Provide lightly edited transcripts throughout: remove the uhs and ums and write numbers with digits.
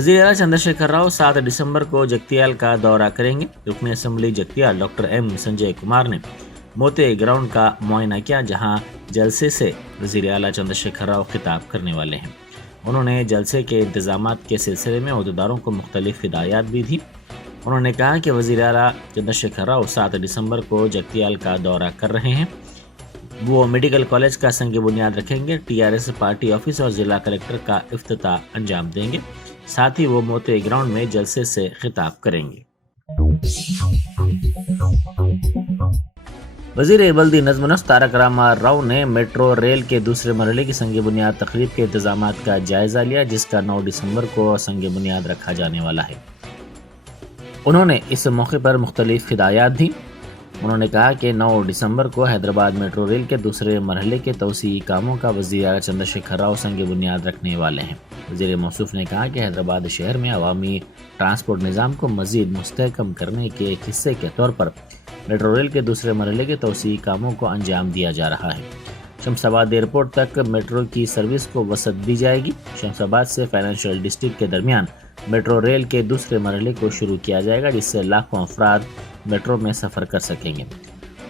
वज़ीर आला चंद्रशेखर राव 7 दिसंबर को जगतियाल का दौरा करेंगे। रुकन assembly Jagtial doctor M Sanjay Kumar ने मोते ग्राउंड का मुआयना किया, जहां जलसे से वज़ीर आला चंद्रशेखर राव खिताब करने वाले हैं। उन्होंने जलसे के इंतजामात के सिलसिले में अहदेदारों को मुख्तलिफ हिदायत भी दी। उन्होंने कहा कि वज़ीर आला चंद्रशेखर राव 7 दिसंबर को जगतियाल का दौरा कर रहे हैं। वो मेडिकल कॉलेज का संग बुनियाद रखेंगे, टीआरएस पार्टी ऑफिस और जिला कलेक्टर का इफ्तिताह अंजाम देंगे। साथ ही वो मोते ग्राउंड में जलसे से खिताब करेंगे। वज़ीर बल्दी नज़्म-ओ-नस्क तारक रामा राव ने मेट्रो रेल के दूसरे मरहले की संग बुनियाद तकरीब के इंतजामात का जायजा लिया, जिसका 9 दिसंबर को संग बुनियाद रखा जाने वाला है। उन्होंने इस मौके पर मुख्तलिफ हिदायत दी। उन्होंने कहा कि 9 दिसंबर को हैदराबाद मेट्रो रेल के दूसरे मरहले के तोसी कामों का वज़ीर आला चंद्रशेखर राव संग बुनियाद रखने वाले हैं। वज़ीर मौसूफ ने कहा कि हैदराबाद शहर में अवामी ट्रांसपोर्ट निज़ाम को मज़ीद मुस्तहकम करने के एक हिस्से के तौर पर मेट्रो रेल के दूसरे मरहले के तोसी कामों को अंजाम दिया जा रहा है। शमशाबाद एयरपोर्ट तक मेट्रो की सर्विस को वसअत दी जाएगी। शमशाबाद से फाइनेंशियल डिस्ट्रिक्ट के दरमियान मेट्रो रेल के दूसरे मरहले को शुरू किया जाएगा, जिससे लाखों अफराद मेट्रो में सफ़र कर सकेंगे।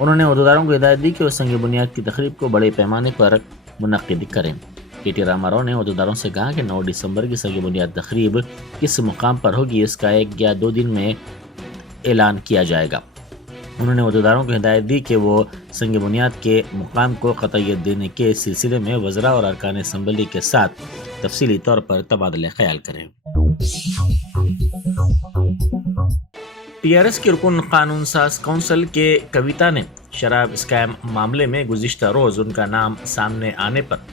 उन्होंने अहदेदारों को हिदायत दी कि वो संग बुनियाद की तकरीब को बड़े पैमाने पर मुनक्किद करें। के.टी. रामाराव ने अहदेदारों से कहा कि 9 दिसंबर की संग बुनियाद तकरीब किस मुकाम पर होगी, इसका 1 या 2 दिन में ऐलान किया जाएगा। उन्होंने अहदेदारों को हिदायत दी कि वो संग बुनियाद के मुकाम को क़तइयत देने के सिलसिले में वज़रा और अरकान असम्बली के साथ तफसीली तौर पर तबादला ख्याल करें। टीआरएस के रुकन कानून साज काउंसिल के कविता ने शराब स्कैम मामले में गुज़िश्ता रोज़ उनका नाम सामने आने पर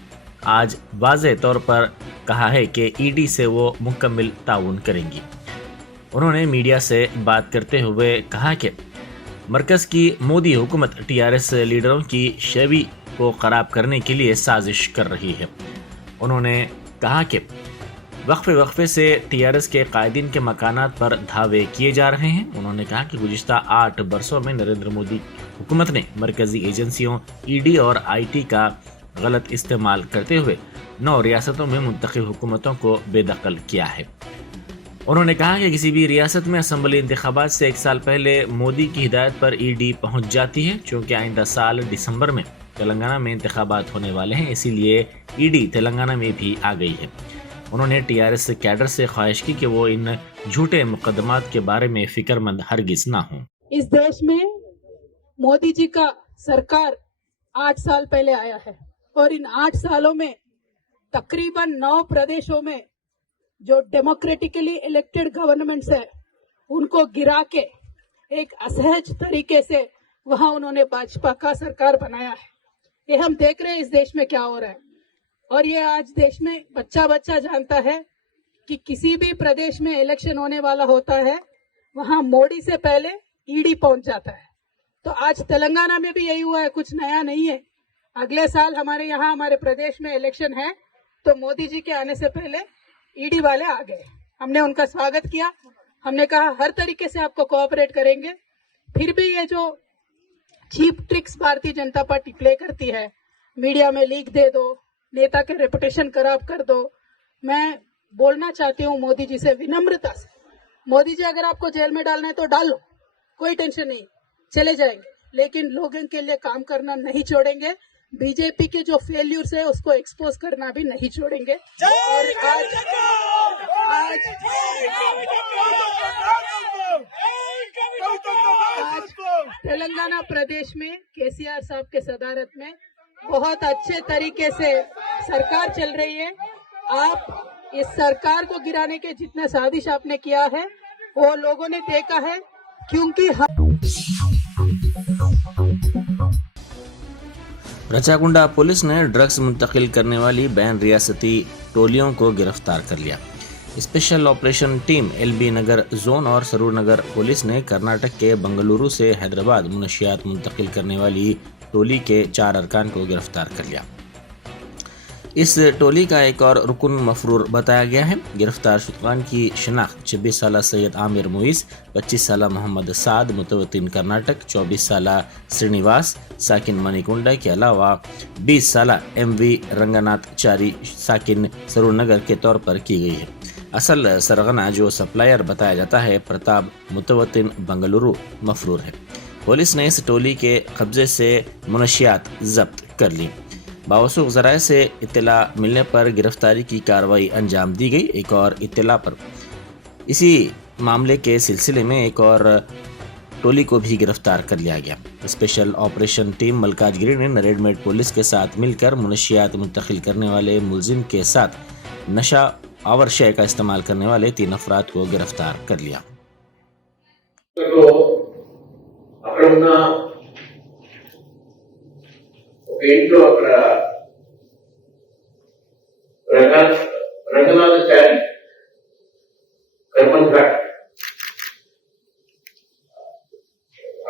आज वाज़ेह तौर पर कहा है कि ईडी से वो मुकम्मल ताउन करेंगी। उन्होंने मीडिया से बात करते हुए कहा कि मरकज़ की मोदी हुकूमत टीआरएस लीडरों की छवि को ख़राब करने के लिए साजिश कर रही है। उन्होंने कहा कि वक्फे से टीआरएस के कायदीन के मकानात पर धावे किए जा रहे हैं। उन्होंने कहा कि गुज़िश्ता 8 बरसों में नरेंद्र मोदी हुकूमत ने मरकज़ी एजेंसियों ईडी और आईटी का गलत इस्तेमाल करते हुए 9 रियासतों में मुंतखब हुकूमतों को बेदखल किया है। उन्होंने कहा कि किसी भी रियासत में असम्बली इंतखाबात से 1 साल पहले मोदी की हिदायत पर ईडी पहुंच जाती है, चूँकि आइंदा साल दिसंबर में तेलंगाना में इंतखाबात होने वाले हैं, इसीलिए ईडी तेलंगाना में भी आ गई है। उन्होंने टीआरएस कैडर से ख्वाहिश की कि वो इन झूठे मुकदमात के बारे में फिक्रमंद हरगिज ना हों। इस देश में मोदी जी का सरकार 8 साल पहले आया है और इन 8 सालों में तकरीबन 9 प्रदेशों में जो डेमोक्रेटिकली इलेक्टेड गवर्नमेंट्स है उनको गिरा के एक असहज तरीके से वहां उन्होंने भाजपा का सरकार बनाया है। ये हम देख रहे हैं इस देश में क्या हो रहा है, और ये आज देश में बच्चा जानता है कि किसी भी प्रदेश में इलेक्शन होने वाला होता है वहां मोदी से पहले ईडी पहुंच जाता है। तो आज तेलंगाना में भी यही हुआ है, कुछ नया नहीं है। अगले साल हमारे यहाँ हमारे प्रदेश में इलेक्शन है तो मोदी जी के आने से पहले ईडी वाले आ गए। हमने उनका स्वागत किया, हमने कहा हर तरीके से आपको कोऑपरेट करेंगे। फिर भी ये जो cheap tricks Bharatiya Janata party play करती है, मीडिया में लीक दे दो, नेता के रेपुटेशन खराब कर दो, मैं बोलना चाहती हूँ मोदी जी से विनम्रता से, मोदी जी अगर आपको जेल में डालना है तो डाल लो, कोई टेंशन नहीं, चले जाएंगे, लेकिन लोगों के लिए काम करना नहीं छोड़ेंगे। बीजेपी के जो फेल्यूर्स है उसको एक्सपोज करना भी नहीं छोड़ेंगे। और आज तेलंगाना प्रदेश में केसीआर साहब के सदारत में बहुत अच्छे तरीके से सरकार चल रही है। आप इस सरकार को गिराने के जितने साजिश आपने किया है वो लोगों ने देखा है, क्योंकि रचाकुंडा पुलिस ने ड्रग्स मुंतकिल करने वाली बैन रियासती टोलियों को गिरफ्तार कर लिया। स्पेशल ऑपरेशन टीम एलबी नगर जोन और सरूर नगर पुलिस ने कर्नाटक के बंगलुरु से हैदराबाद मुनशियात मुंतकिल करने वाली टोली के 4 अरकान को गिरफ्तार कर लिया। इस टोली का एक और रुकन मफरूर बताया गया है। गिरफ्तार शुतगान की शनाख्त 26 साला सैयद आमिर मुइज़, 25 साला मोहम्मद साद मुतवतिन कर्नाटक, 24 साला श्रीनिवास साकिन मणिकुंडा के अलावा 20 साला MV रंगनाथ चारी साकिन सरूर नगर के तौर पर की गई है। اصل سرغنہ جو سپلائر بتایا جاتا ہے پرتاپ متوطن بنگلورو مفرور ہے۔ پولیس نے اس ٹولی کے قبضے سے منشیات ضبط کر لی۔ باوثوق ذرائع سے اطلاع ملنے پر گرفتاری کی کارروائی انجام دی گئی۔ ایک اور اطلاع پر اسی معاملے کے سلسلے میں ایک اور ٹولی کو بھی گرفتار کر لیا گیا۔ اسپیشل آپریشن ٹیم ملکاج گری نے ریڈ میڈ پولیس کے ساتھ مل کر منشیات منتقل کرنے والے ملزم کے ساتھ نشہ آور شے کا استعمال کرنے والے 3 افراد کو گرفتار کر لیا۔ అక్కడ ఉన్న ఒక ఇంట్లో అక్కడ రంగనాథచారి కర్మన్ ఘాట్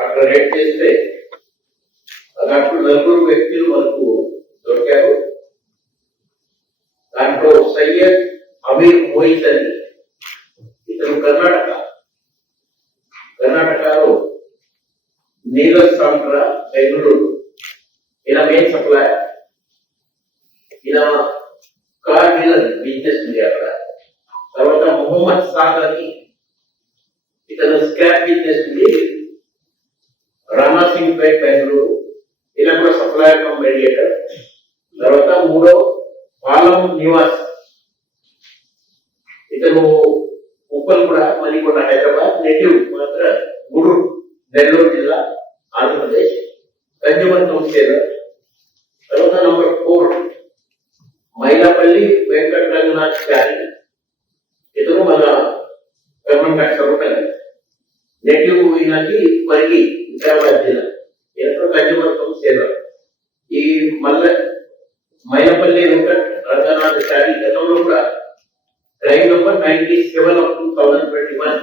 అక్కడ రేట్ చేస్తే దాంట్లో 4 వ్యక్తులు మనకు దొరికారు। దాంట్లో సయ్యద్ అమీర్ మోయిజ్ అని ఇతను కర్ణాటకలో నీరజ్ సాంట్రా బెంగళూరు ఈయన మెయిన్ సప్లయర్। ఈయన కార్ డీలర్ బిజినెస్ ఉంది అక్కడ। తర్వాత మొహమ్మద్ సాద్ అని ఇతను స్క్రాప్ బిజినెస్ ఉంది రాణా సింగ్ పేట్ బెంగళూరు, ఈయన కూడా సప్లయర్ కమ్ మీడియేటర్। తర్వాత మూడో పాలం నివాస్, ఇతను ఉప్పల్గూడ మణికొండ హైదరాబాద్, నేటివ్ మాత్ర గూడూరు నెల్లూరు జిల్లా ఆంధ్రప్రదేశ్, కన్జ్యూమర్ కౌన్సిలర్। తర్వాత నంబర్ 4 మైలాపల్లి వెంకట రంగనాథ్ గారి, ఇతను మన కర్మంఘాట్ సర్వపల్లి, నేటివ్ ఈయనకి పరిగి వికారాబాద్ జిల్లా, ఈయన కన్జ్యూమర్ కౌన్సిలర్। ఈ మైలాపల్లి వెంకట రంగనాథ్ గారి గతంలో కూడా crime number 97 of 2021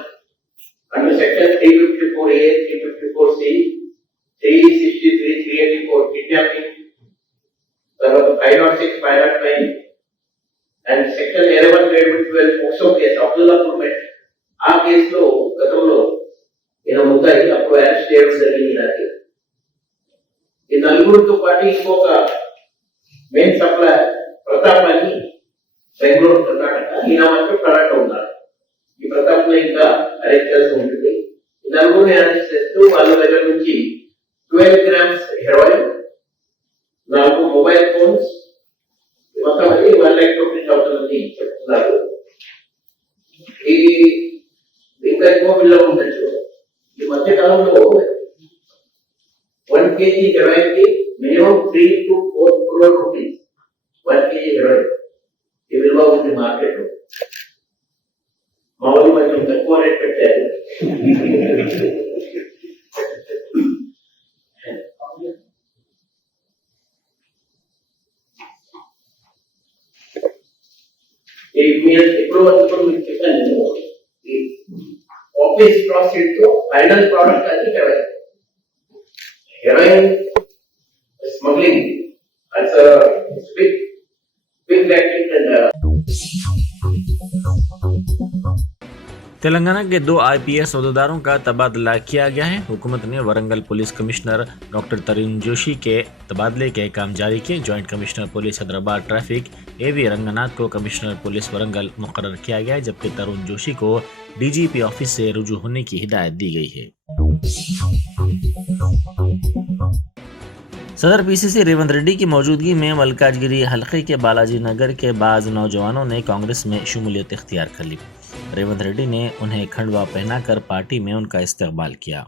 under section 354A, 354C, 363, 384 kidnapping, 506, 509 and section 11-12 POCSO case Abdullapur మెట్, ఆ కేసులో గతంలో ఈయన ముద్దాయి, అప్పుడు అరెస్ట్ చేయడం జరిగింది ఈయనకి। ఈ నలుగురితో పాటు ఇంకొక మెయిన్ సప్లయర్ ప్రతాప్ అని బెంగళూరు కర్ణాటక, ఈయన మాత్రం కర్ణాటక ఉన్నారు। ఈ ప్రతాప్ ని ఇంకా అరెస్ట్ చేస్తూ ఉంటుంది। ఈ నలుగురిని అరెస్ట్ చేస్తూ వాళ్ళ దగ్గర నుంచి 12 grams హెరాయిన్, 4 మొబైల్ ఫోన్స్, మొత్తం అది 1,20,000 అని చెప్తున్నారు। ఈ ఇంకా ఎక్కువ బిల్లు ఉండొచ్చు। ఈ మధ్య కాలంలో 1 kg హెరాయిన్ కి minimum 3 to 4 crore rupees 1 kg heroin ఈ విలువ ఉంది మార్కెట్ లో। మామూలు కొంచెం తక్కువ రేట్ పెట్టారు। మీరు ఎప్పుడు వరకు మీకు చెప్పాను నేను, ఈ ఆఫీస్ ప్రాసెస్ తో ఫైనల్ ప్రోడక్ట్ అది heroin. Heroin smuggling as a big tactic and Telangana کے 2 IPS عہدیداروں کا تبادلہ کیا گیا ہے۔ حکومت نے ورنگل پولیس کمشنر ڈاکٹر ترون جوشی کے تبادلے کے احکام جاری کیے۔ Joint commissioner police Hyderabad traffic AV Ranganath کو کمشنر پولیس ورنگل مقرر کیا گیا ہے، جبکہ ترون جوشی کو DGP آفس سے رجوع ہونے کی ہدایت دی گئی ہے۔ صدر PCC ریونت ریڈی کی موجودگی میں ملکاج گری حلقے کے بالاجی نگر کے بعض نوجوانوں نے کانگریس میں شمولیت اختیار کر لی۔ ریونت ریڈی نے انہیں کھنڈوا پہنا کر پارٹی میں ان کا استقبال کیا۔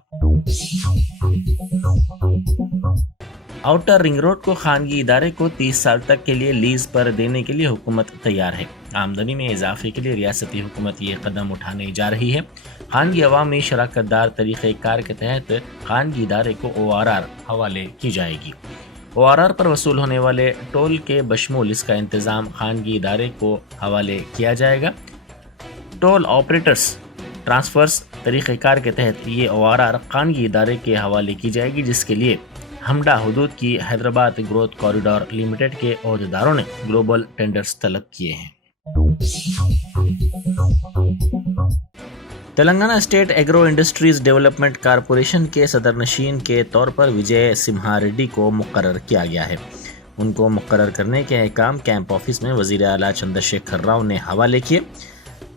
آؤٹر رنگ روڈ کو خانگی ادارے کو 30 سال تک کے لیے لیز پر دینے کے لیے حکومت تیار ہے۔ آمدنی میں اضافے کے لیے ریاستی حکومت یہ قدم اٹھانے جا رہی ہے۔ خانگی عوامی شراکت دار طریقہ کار کے تحت خانگی ادارے کو ORR حوالے کی جائے گی۔ ORR پر وصول ہونے والے ٹول کے بشمول اس کا انتظام خانگی ادارے کو حوالے کیا جائے گا۔ ٹول آپریٹرز ٹرانسفرز طریقہ کار کے تحت یہ ORR خانگی ادارے کے حوالے کی جائے گی، جس کے لیے ہمڈا حدود کی حیدرآباد گروتھ کوریڈور لمیٹڈ کے عہدیداروں نے گلوبل ٹینڈرز طلب کیے ہیں۔ Telangana state agro industries development corporation کے صدر نشین کے طور پر وجے سمہا ریڈی کو مقرر کیا گیا ہے۔ ان کو مقرر کرنے کے احکام کیمپ آفس میں وزیر اعلیٰ چندر شیکھر راؤ نے حوالے کیے۔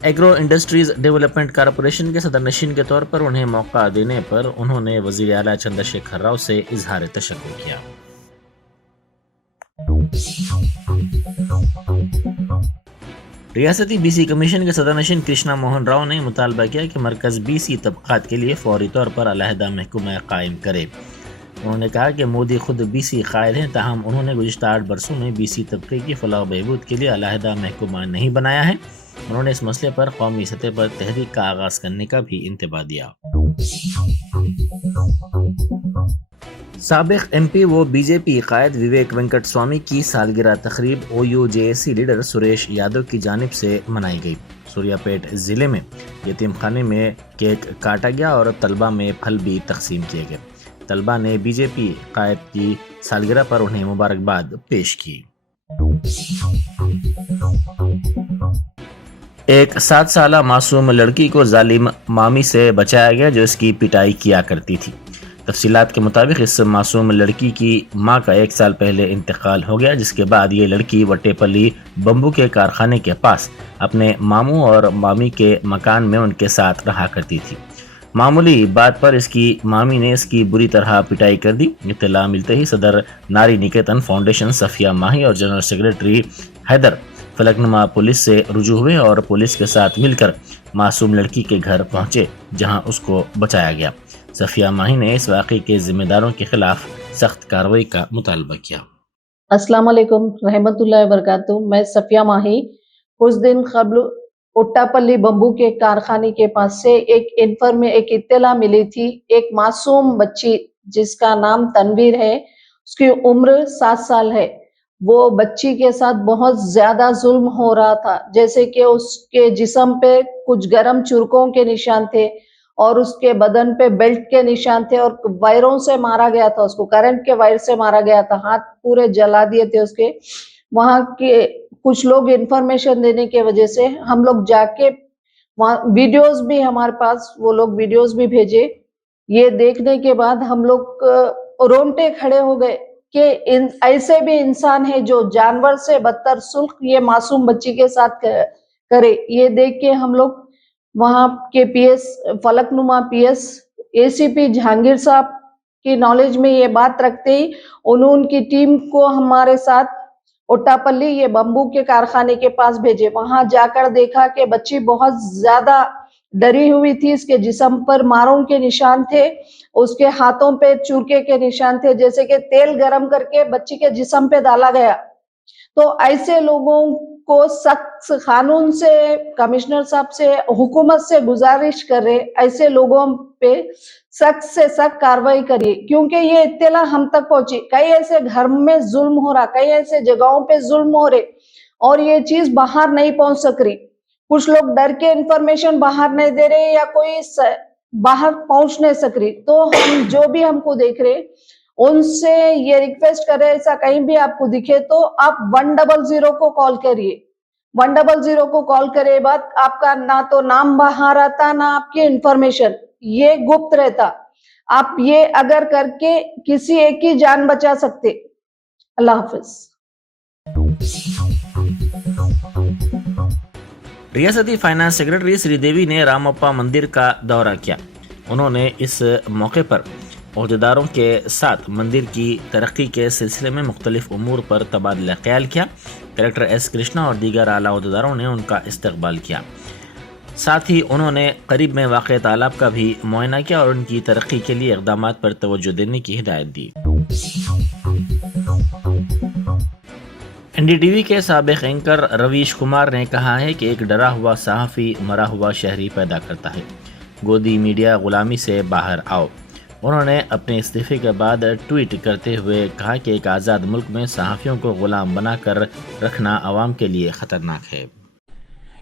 एग्रो इंडस्ट्रीज डेवलपमेंट कॉरपोरेशन के सदर नशीन के तौर पर उन्हें मौका देने पर उन्होंने वजीर आला चंद्रशेखर राव से इजहार तशक्कुर किया। रियासती बीसी कमीशन के सदर नशीन कृष्णा मोहन राव ने मुतालबा किया कि मरकज बीसी तबकात के लिए फौरी तौर पर अलहदा महकमा कायम करे। उन्होंने कहा कि मोदी खुद बीसी कायल हैं, ताहम उन्होंने गुज़िश्ता 8 बरसों में बीसी तबके की फलाह बहबूद के लिए अलहदा महकमा नहीं बनाया है। उन्होंने इस मसले पर कौमी सतह पर तहरीक का आगाज़ करने का भी इंतबाह दिया। साबिक एमपी व बीजेपी कायद विवेक वेंकट स्वामी की सालगिरह तकरीब OU-JAC लीडर सुरेश यादव की जानिब से मनाई गई। सूर्यापेट ज़िले में यतीम खाने में केक काटा गया और तलबा में फल भी तकसीम किए गए। तलबा ने बीजेपी कायद की सालगिरह पर उन्हें मुबारकबाद पेश की। एक 7 साला मासूम लड़की को जालिम मामी से बचाया गया जो इसकी पिटाई किया करती थी। तफसीलात के मुताबिक इस मासूम लड़की की मां का 1 साल पहले इंतकाल हो गया, जिसके बाद ये लड़की वटेपल्ली बम्बू के कारखाने के पास अपने मामू और मामी के मकान में उनके साथ रहा करती थी। मामूली बात पर इसकी मामी ने इसकी बुरी तरह पिटाई कर दी। इत्तला मिलते ही सदर नारी निकेतन फाउंडेशन सफिया माही और general secretary Haider Falaknuma police से रुजू हुए और पुलिस के साथ मिलकर मासूम लड़की के घर पहुंचे, जहां उसको बचाया गया। सफिया माही ने इस वाक़े के जिम्मेदारों के खिलाफ सख्त कार्रवाई का मुतालबा किया। अस्सलाम वालेकुम रहमतुल्लाहि व बरकातुहू। मैं सफिया माही कुछ दिन कबल ओट्टापल्ली बम्बू के कारखाने के पास से एक इत्तला मिली थी। एक मासूम बच्ची जिसका नाम तनवीर है, उसकी उम्र 7 साल है। वो बच्ची के साथ बहुत ज्यादा जुल्म हो रहा था, जैसे कि उसके जिस्म पे कुछ गर्म चुरकों के निशान थे और उसके बदन पे बेल्ट के निशान थे और वायरों से मारा गया था, उसको करंट के वायर से मारा गया था। हाथ पूरे जला दिए थे उसके। वहां के कुछ लोग इंफॉर्मेशन देने की वजह से हम लोग जाके वहाँ वीडियोस भी हमारे पास, वो लोग वीडियोस भी भेजे। ये देखने के बाद हम लोग रोंगटे खड़े हो गए कि ऐसे भी इंसान है जो जानवर से बदतर सुल्क ये मासूम बच्ची के साथ करे। ये देख के हम लोग वहाँ के PS Falaknuma PS ACP Jahangir साहब की नॉलेज में ये बात रखते ही उन्होंने उनकी टीम को हमारे साथ ओट्टापल्ली ये बम्बू के कारखाने के पास भेजे। वहां जाकर देखा कि बच्ची बहुत ज्यादा डरी हुई थी। इसके जिस्म पर मारों के निशान थे, उसके हाथों पे चूरके के निशान थे, जैसे कि तेल गरम करके बच्ची के जिस्म पे डाला गया। तो ऐसे लोगों को सख्त कानून से, कमिश्नर साहब से, हुकूमत से गुजारिश कर रहे, ऐसे लोगों पे सख्त से सख्त कार्रवाई करिए, क्योंकि ये इत्तला हम तक पहुंची। कई ऐसे घर में जुल्म हो रहा, कई ऐसे जगहों पे जुल्म हो रहे और ये चीज बाहर नहीं पहुंच सक रही। कुछ लोग डर के इंफॉर्मेशन बाहर नहीं दे रहे या कोई बाहर पहुंच नहीं सक रही। तो हम जो भी हमको देख रहे उनसे ये रिक्वेस्ट कर रहे, ऐसा कहीं भी आपको दिखे तो आप 100 को कॉल करिए। 100 को कॉल करे बाद आपका ना तो नाम बाहर आता, ना आपकी इंफॉर्मेशन, ये गुप्त रहता। आप ये अगर करके किसी एक की जान बचा सकते। अल्लाह हाफिज। रियासती फाइनेंस सेक्रेटरी श्रीदेवी ने रामप्पा मंदिर का दौरा किया। उन्होंने इस मौके पर अहदेदारों के साथ मंदिर की तरक्की के सिलसिले में मुख्तलिफ उमूर पर तबादला ख्याल किया। कलेक्टर S कृष्णा और दीगर आला अहदेदारों ने उनका इस्तकबाल किया। साथ ही उन्होंने करीब में वाक़े तालाब का भी मुआयना किया और उनकी तरक्की के लिए इक़दामात पर तवज्जो देने की हिदायत दी। NDTV के साबिक़ एंकर रवीश कुमार ने कहा है कि एक डरा हुआ सहाफ़ी मरा हुआ शहरी पैदा करता है। गोदी मीडिया गुलामी से बाहर आओ। उन्होंने अपने इस्तीफे के बाद ट्वीट करते हुए कहा कि एक आज़ाद मुल्क में सहाफ़ियों को गुलाम बनाकर रखना अवाम के लिए खतरनाक है।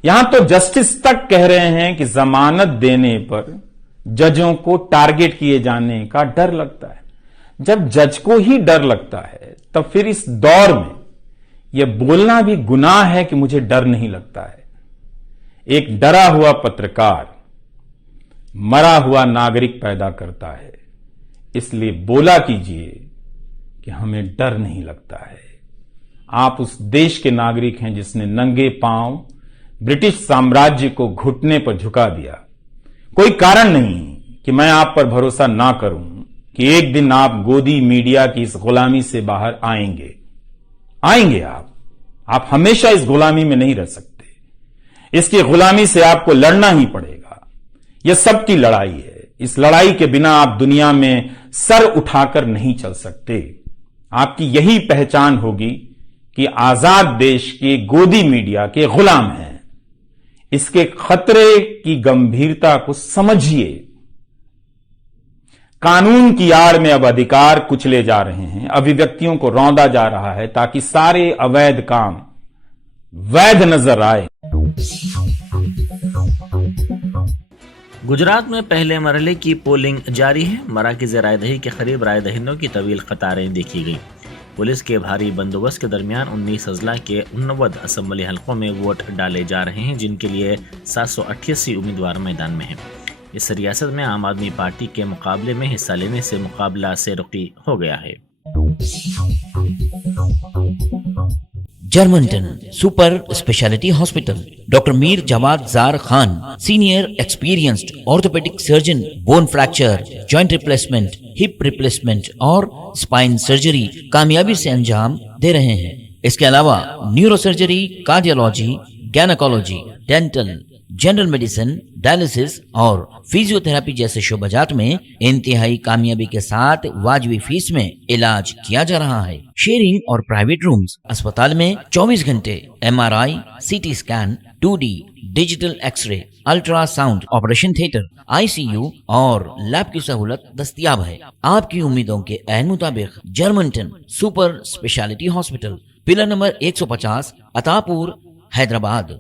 यहां तो जस्टिस तक कह रहे हैं कि जमानत देने पर जजों को टारगेट किए जाने का डर लगता है। जब जज को ही डर लगता है तब फिर इस दौर में यह बोलना भी गुनाह है कि मुझे डर नहीं लगता है। एक डरा हुआ पत्रकार मरा हुआ नागरिक पैदा करता है, इसलिए बोला कीजिए कि हमें डर नहीं लगता है। आप उस देश के नागरिक हैं जिसने नंगे पांव ब्रिटिश साम्राज्य को घुटने पर झुका दिया। कोई कारण नहीं कि मैं आप पर भरोसा ना करूं कि एक दिन आप गोदी मीडिया की इस गुलामी से बाहर आएंगे। आएंगे आप हमेशा इस गुलामी में नहीं रह सकते। इसकी गुलामी से आपको लड़ना ही पड़ेगा। यह सबकी लड़ाई है। इस लड़ाई के बिना आप दुनिया में सर उठाकर नहीं चल सकते। आपकी यही पहचान होगी कि आजाद देश के गोदी मीडिया के गुलाम हैं। इसके खतरे की गंभीरता को समझिए। कानून की आड़ में अब अधिकार कुचले जा रहे हैं, अभिव्यक्तियों को रौंदा जा रहा है ताकि सारे अवैध काम वैध नजर आए। गुजरात में पहले मरहले की पोलिंग जारी है। मराकज़ रायदही के करीब रायदहिनों की तवील कतारें देखी गई। पुलिस के भारी बंदोबस्त के दरमियान 19 अजला के 89 असम्बली हलकों में वोट डाले जा रहे हैं, जिनके लिए 788 उम्मीदवार मैदान में हैं। इस रियासत में आम आदमी पार्टी के मुकाबले में हिस्सा लेने से मुकाबला से रुकी हो गया है। जर्मनटन super speciality hospital, doctor Mir Jawad Jar Khan, senior experienced orthopaedic surgeon, bone fracture, joint replacement, hip replacement और स्पाइन सर्जरी कामयाबी से अंजाम दे रहे हैं। इसके अलावा neuro surgery, cardiology, gynaecology, dental, general medicine, dialysis और फिजियोथेरेपी जैसे शोबाजात में इंतहाई कामयाबी के साथ वाजबी फीस में इलाज किया जा रहा है। शेयरिंग और प्राइवेट रूम्स। अस्पताल में 24 घंटे MRI, CT scan, 2D digital x ray, ultrasound, operation theatre, ICU और लैब की सहूलत दस्तयाब है। आपकी उम्मीदों के ऐन मुताबिक Germanten super speciality hospital, pillar number 150, Attapur, Hyderabad.